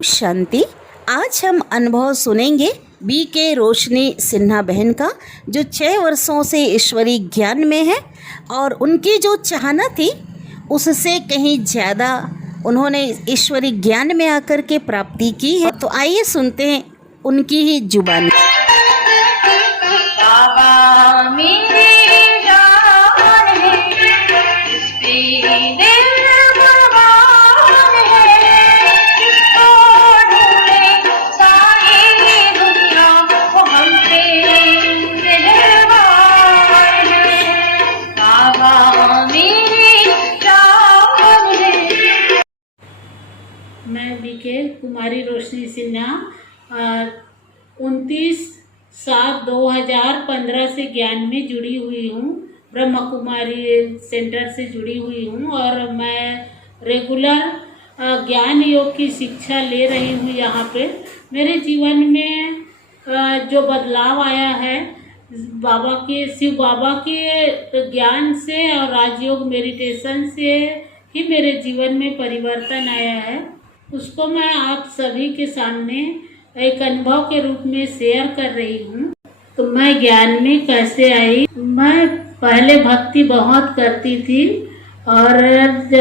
शांति। आज हम अनुभव सुनेंगे बी.के. रोशनी सिन्हा बहन का, जो 6 वर्षों से ईश्वरीय ज्ञान में है और उनकी जो चाहना थी उससे कहीं ज़्यादा उन्होंने ईश्वरीय ज्ञान में आकर के प्राप्ति की है। तो आइए सुनते हैं उनकी ही जुबानी। बाबा मेरी जान है, इस पे दिल कुर्बान है, इसको ढूंढे सारी दुनिया, वो हम पे मेहरबान है। बाबा मेरी जान है। मैं बी.के. कुमारी रोशनी सिन्हा 29/7/2015 से ज्ञान में जुड़ी हुई हूँ। ब्रह्म कुमारी सेंटर से जुड़ी हुई हूँ और मैं रेगुलर ज्ञान योग की शिक्षा ले रही हूँ। यहाँ पे मेरे जीवन में जो बदलाव आया है शिव बाबा के ज्ञान से और राजयोग मेडिटेशन से ही मेरे जीवन में परिवर्तन आया है। उसको मैं आप सभी के सामने एक अनुभव के रूप में शेयर कर रही हूँ। तो मैं ज्ञान में कैसे आई? मैं पहले भक्ति बहुत करती थी और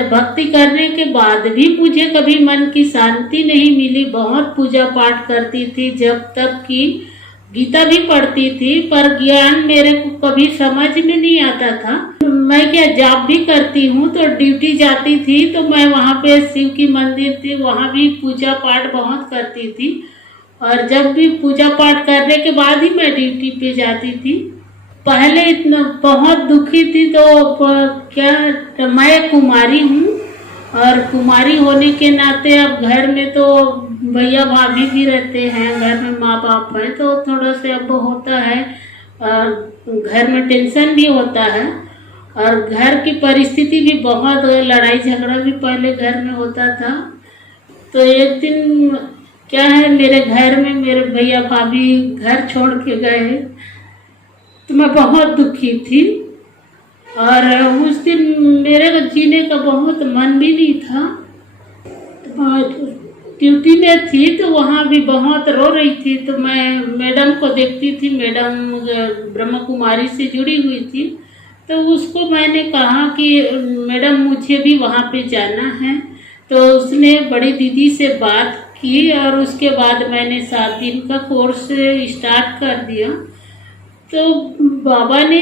भक्ति करने के बाद भी मुझे कभी मन की शांति नहीं मिली। बहुत पूजा पाठ करती थी, जब तक कि गीता भी पढ़ती थी, पर ज्ञान मेरे को कभी समझ में नहीं आता था। मैं क्या जॉब भी करती हूँ, तो ड्यूटी जाती थी तो मैं वहाँ पे शिव की मंदिर थी, वहाँ भी पूजा पाठ बहुत करती थी और जब भी पूजा पाठ करने के बाद ही मैं ड्यूटी पे जाती थी। पहले इतना बहुत दुखी थी, तो मैं कुमारी हूँ और कुमारी होने के नाते अब घर में तो भैया भाभी भी रहते हैं, घर में माँ बाप है, तो थोड़ा से अब होता है और घर में टेंशन भी होता है और घर की परिस्थिति भी बहुत, लड़ाई झगड़ा भी पहले घर में होता था। तो एक दिन क्या है, मेरे घर में मेरे भैया भाभी घर छोड़ के गए तो मैं बहुत दुखी थी और उस दिन मेरे जीने का बहुत मन भी नहीं था। तो ड्यूटी में थी तो वहाँ भी बहुत रो रही थी, तो मैं मैडम को देखती थी, मैडम ब्रह्म कुमारी से जुड़ी हुई थी, तो उसको मैंने कहा कि मैडम मुझे भी वहाँ पे जाना है। तो उसने बड़ी दीदी से बात की और उसके बाद मैंने 7 दिन का कोर्स स्टार्ट कर दिया। तो बाबा ने,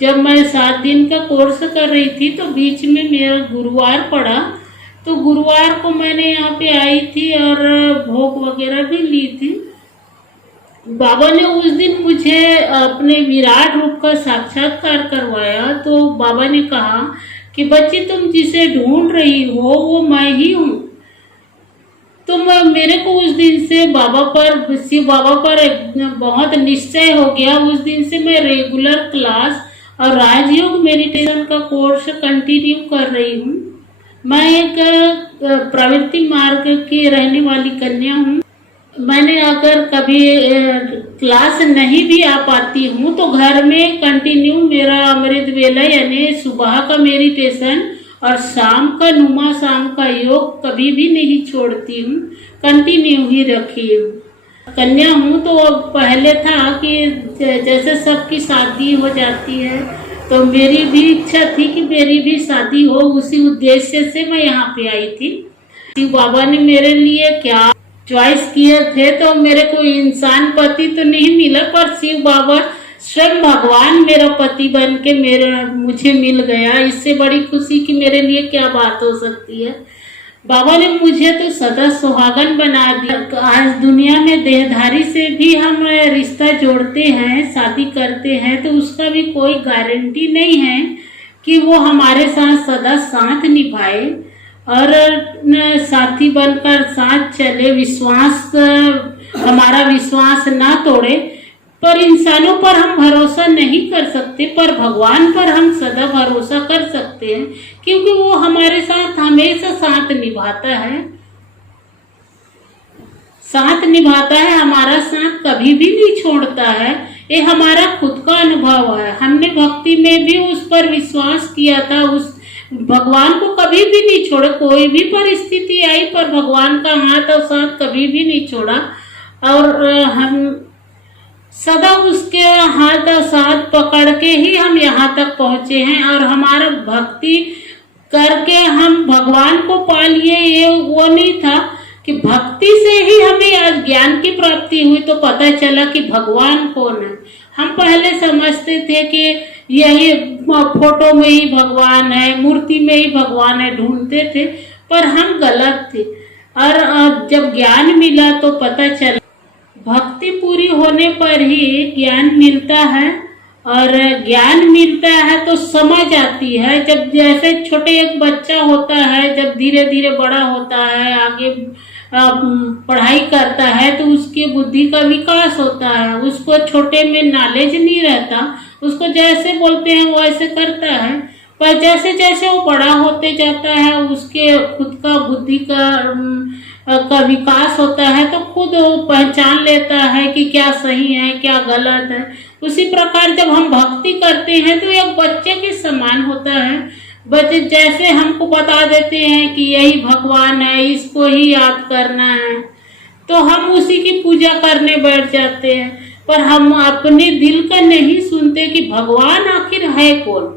जब मैं 7 दिन का कोर्स कर रही थी तो बीच में मेरा गुरुवार पड़ा, तो गुरुवार को मैंने यहाँ पे आई थी और भोग वगैरह भी ली थी। बाबा ने उस दिन मुझे अपने विराट रूप का साक्षात्कार करवाया। तो बाबा ने कहा कि बच्ची, तुम जिसे ढूंढ रही हो वो मैं ही हूँ। तो मेरे को उस दिन से शिव बाबा पर बहुत निश्चय हो गया। उस दिन से मैं रेगुलर क्लास और राजयोग मेडिटेशन का कोर्स कंटिन्यू कर रही हूँ। मैं एक प्रवृत्ति मार्ग की रहने वाली कन्या हूँ। मैंने अगर कभी क्लास नहीं भी आ पाती हूँ तो घर में कंटिन्यू मेरा अमृत वेला यानी सुबह का मेडिटेशन और शाम का नुमा शाम का योग कभी भी नहीं छोड़ती हूँ, कंटिन्यू ही रखी हूँ। कन्या हूँ तो पहले था कि जैसे सबकी शादी हो जाती है तो मेरी भी इच्छा थी कि मेरी भी शादी हो। उसी उद्देश्य से मैं यहाँ पे आई थी। शिव बाबा ने मेरे लिए क्या चॉइस किए थे, तो मेरे को इंसान पति तो नहीं मिला, पर शिव बाबा स्वयं भगवान मेरा पति बन के मुझे मिल गया। इससे बड़ी खुशी की मेरे लिए क्या बात हो सकती है। बाबा ने मुझे तो सदा सुहागन बना दिया। आज दुनिया में देहधारी से भी हम रिश्ता जोड़ते हैं, शादी करते हैं, तो उसका भी कोई गारंटी नहीं है कि वो हमारे साथ सदा साथ निभाए और साथी बनकर साथ चले, हमारा विश्वास ना तोड़े। पर इंसानों पर हम भरोसा नहीं कर सकते, पर भगवान पर हम सदा भरोसा कर सकते हैं, क्योंकि वो हमारे साथ हमेशा साथ निभाता है, हमारा साथ कभी भी नहीं छोड़ता है। ये हमारा खुद का अनुभव है। हमने भक्ति में भी उस पर विश्वास किया था, भगवान को कभी भी नहीं छोड़े, कोई भी परिस्थिति आई पर भगवान का हाथ और साथ कभी भी नहीं छोड़ा। और हम सदा उसके हाथ और साथ पकड़ के ही हम यहाँ तक पहुँचे हैं। और हमारा भक्ति करके हम भगवान को पा लिए, ये वो नहीं था कि भक्ति से ही हमें आज ज्ञान की प्राप्ति हुई तो पता चला कि भगवान कौन है। हम पहले समझते थे कि यही फोटो में ही भगवान है, मूर्ति में ही भगवान है, ढूंढते थे, पर हम गलत थे। और जब ज्ञान मिला तो पता चला भक्ति पूरी होने पर ही ज्ञान मिलता है। और ज्ञान मिलता है तो समझ आती है। जब जैसे छोटे एक बच्चा होता है, जब धीरे धीरे बड़ा होता है, आगे पढ़ाई करता है तो उसकी बुद्धि का विकास होता है। उसको छोटे में नॉलेज नहीं रहता, उसको जैसे बोलते हैं वो ऐसे करता है। पर जैसे जैसे वो बड़ा होते जाता है, उसके खुद का बुद्धि का विकास होता है, तो खुद वो पहचान लेता है कि क्या सही है क्या गलत है। उसी प्रकार जब हम भक्ति करते हैं तो एक बच्चे के समान होता है। बच्चे जैसे हमको बता देते हैं कि यही भगवान है, इसको ही याद करना है, तो हम उसी की पूजा करने बैठ जाते हैं। पर हम अपने दिल का नहीं सुनते कि भगवान आखिर है कौन।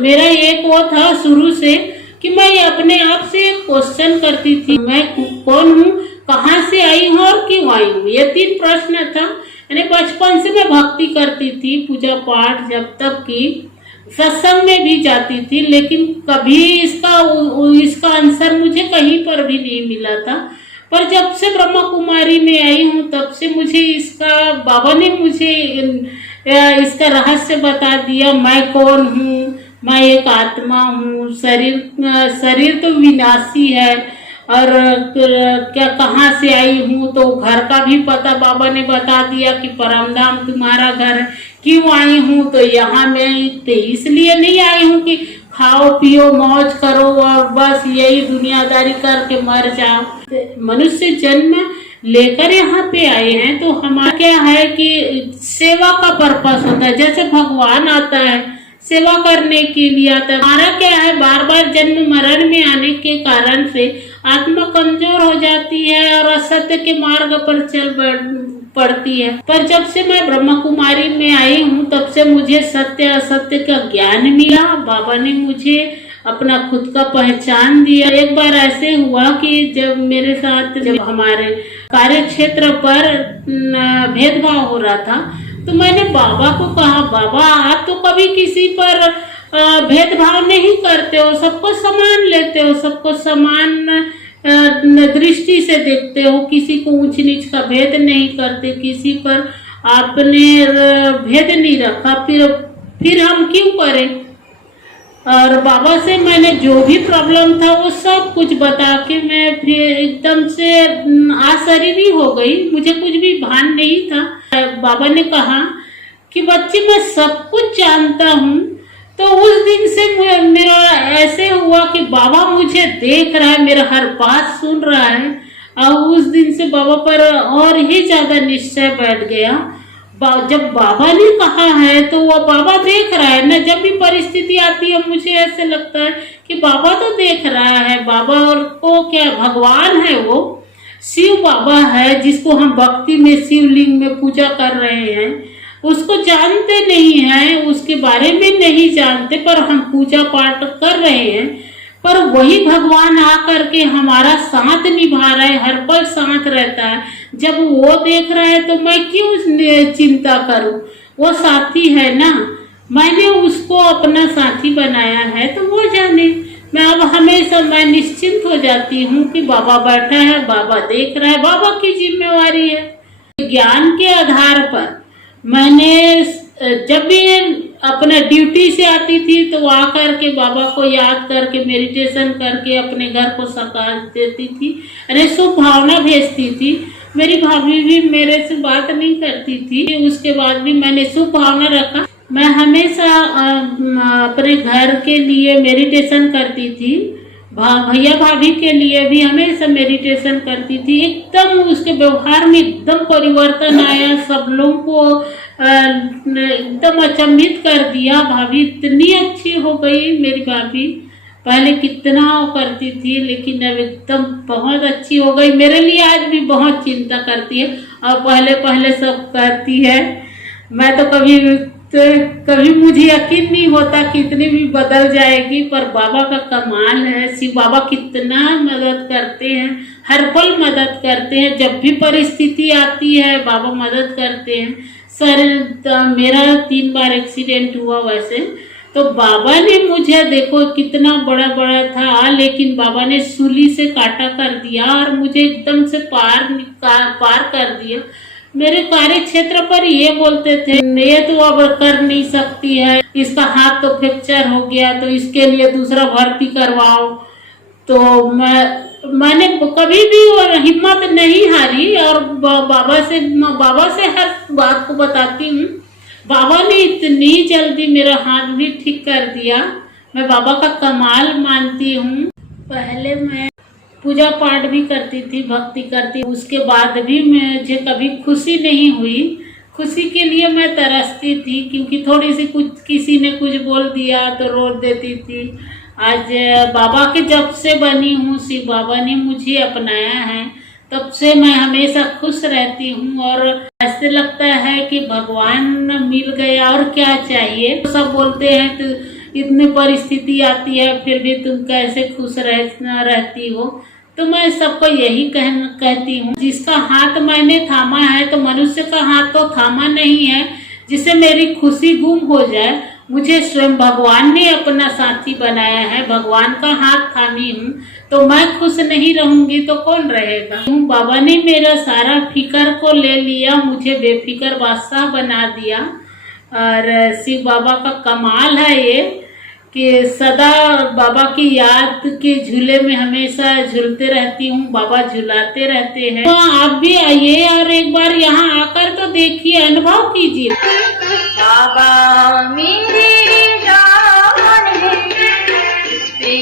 मेरा एक वो था शुरू से कि मैं अपने आप से एक क्वेश्चन करती थी, मैं कौन हूँ, कहाँ से आई हूँ और क्यों आई हूँ। ये 3 प्रश्न था। यानी बचपन से मैं भक्ति करती थी, पूजा पाठ जब तक की, सत्संग में भी जाती थी, लेकिन कभी इसका आंसर मुझे कहीं पर भी नहीं मिला था। पर जब से ब्रह्मा कुमारी में आई हूँ तब से मुझे बाबा ने मुझे इसका रहस्य बता दिया। मैं कौन हूँ, मैं एक आत्मा हूँ, शरीर तो विनाशी है। और क्या कहाँ से आई हूँ तो घर का भी पता बाबा ने बता दिया कि परमधाम तुम्हारा घर है। क्यों आई हूँ तो यहाँ मैं इसलिए नहीं आई हूँ कि खाओ पियो मौज करो और बस यही दुनियादारी करके मर जाओ। मनुष्य जन्म लेकर यहाँ पे आए हैं तो हमारा क्या है कि सेवा का पर्पस होता है। जैसे भगवान आता है सेवा करने के लिए आता है। हमारा क्या है, बार बार जन्म मरण में आने के कारण से आत्मा कमजोर हो जाती है और असत्य के मार्ग पर चल पड़ती है। पर जब से मैं ब्रह्मा कुमारी में आई हूँ तब से मुझे सत्य असत्य का ज्ञान मिला। बाबा ने मुझे अपना खुद का पहचान दिया। एक बार ऐसे हुआ कि जब मेरे साथ हमारे कार्य क्षेत्र पर भेदभाव हो रहा था तो मैंने बाबा को कहा, बाबा आप तो कभी किसी पर भेदभाव नहीं करते हो, सबको समान लेते हो, सबको समान दृष्टि से देखते हो, किसी को ऊंच नीच का भेद नहीं करते, किसी पर आपने भेद नहीं रखा, फिर हम क्यों करें। और बाबा से मैंने जो भी प्रॉब्लम था वो सब कुछ बता के मैं फिर एकदम से आश्चर्य हो गई, मुझे कुछ भी भान नहीं था। बाबा ने कहा कि बच्चे मैं सब कुछ जानता हूँ। तो उस दिन से मेरा ऐसे हुआ कि बाबा मुझे देख रहा है, मेरा हर बात सुन रहा है। और उस दिन से बाबा पर और ही ज्यादा निश्चय बैठ गया। जब बाबा ने कहा है तो वो बाबा देख रहा है ना। जब भी परिस्थिति आती है मुझे ऐसे लगता है कि बाबा तो देख रहा है। बाबा और को क्या भगवान है, वो शिव बाबा है जिसको हम भक्ति में शिवलिंग में पूजा कर रहे हैं। उसको जानते नहीं हैं, उसके बारे में नहीं जानते, पर हम पूजा पाठ कर रहे हैं। पर वही भगवान आकर के हमारा साथ निभा रहा है, हर पल साथ रहता है। जब वो देख रहा है तो मैं क्यों चिंता करूं, वो साथी है ना। मैंने उसको अपना साथी बनाया है तो वो जाने। मैं अब हमेशा मैं निश्चिंत हो जाती हूँ कि बाबा बैठा है, बाबा देख रहा है, बाबा की जिम्मेवारी है। ज्ञान के आधार पर मैंने जब भी अपना ड्यूटी से आती थी तो आकर के बाबा को याद करके मेडिटेशन करके अपने घर को सकार देती थी, अरे शुभ भावना भेजती थी। मेरी भाभी भी मेरे से बात नहीं करती थी, उसके बाद भी मैंने शुभ भावना रखा। मैं हमेशा अपने घर के लिए मेडिटेशन करती थी, भैया भाभी के लिए भी हमेशा मेडिटेशन करती थी। एकदम उसके व्यवहार में एकदम परिवर्तन आया। सब लोगों को एकदम अचंभित कर दिया। भाभी इतनी अच्छी हो गई मेरी भाभी, पहले कितना करती थी लेकिन अब एकदम बहुत अच्छी हो गई। मेरे लिए आज भी बहुत चिंता करती है और पहले पहले सब करती है। मैं तो कभी मुझे यकीन नहीं होता कि इतनी भी बदल जाएगी, पर बाबा का कमाल है। शिव बाबा कितना मदद करते हैं, हर पल मदद करते हैं। जब भी परिस्थिति आती है बाबा मदद करते हैं। मेरा 3 बार एक्सीडेंट हुआ वैसे, तो बाबा ने मुझे देखो कितना बड़ा बड़ा था, लेकिन बाबा ने सूली से काटा कर दिया और मुझे एकदम से पार कर दिया। मेरे कार्य क्षेत्र पर ये बोलते थे ये तो अब कर नहीं सकती है, इसका हाथ तो फ्रैक्चर हो गया, तो इसके लिए दूसरा भर्ती करवाओ। तो मैंने कभी भी हिम्मत नहीं हारी और बाबा से हर बात को बताती हूँ। बाबा ने इतनी जल्दी मेरा हाथ भी ठीक कर दिया। मैं बाबा का कमाल मानती हूँ। पहले मैं पूजा पाठ भी करती थी, भक्ति करती, उसके बाद भी मुझे कभी खुशी नहीं हुई। खुशी के लिए मैं तरसती थी, क्योंकि थोड़ी सी कुछ किसी ने कुछ बोल दिया तो रो देती थी। आज बाबा के जब से बनी हूँ, शिव बाबा ने मुझे अपनाया है, तब से मैं हमेशा खुश रहती हूँ और ऐसे लगता है कि भगवान मिल गया और क्या चाहिए। तो सब बोलते हैं तो इतनी परिस्थिति आती है फिर भी तुम कैसे खुश रहती हो। तो मैं सबको यही कहती हूँ, जिसका हाथ मैंने थामा है तो मनुष्य का हाथ तो थामा नहीं है जिससे मेरी खुशी गुम हो जाए। मुझे स्वयं भगवान ने अपना साथी बनाया है, भगवान का हाथ थामी हूँ, तो मैं खुश नहीं रहूंगी तो कौन रहेगा। बाबा ने मेरा सारा फिकर को ले लिया, मुझे बेफिक्र बादशाह बना दिया। और शिव बाबा का कमाल है ये कि सदा बाबा की याद के झूले में हमेशा झूलते रहती हूँ, बाबा झुलाते रहते हैं। तो आप भी आइए और एक बार यहाँ आकर तो देखिए, अनुभव कीजिए। बाबा मेरी जान है, इस पे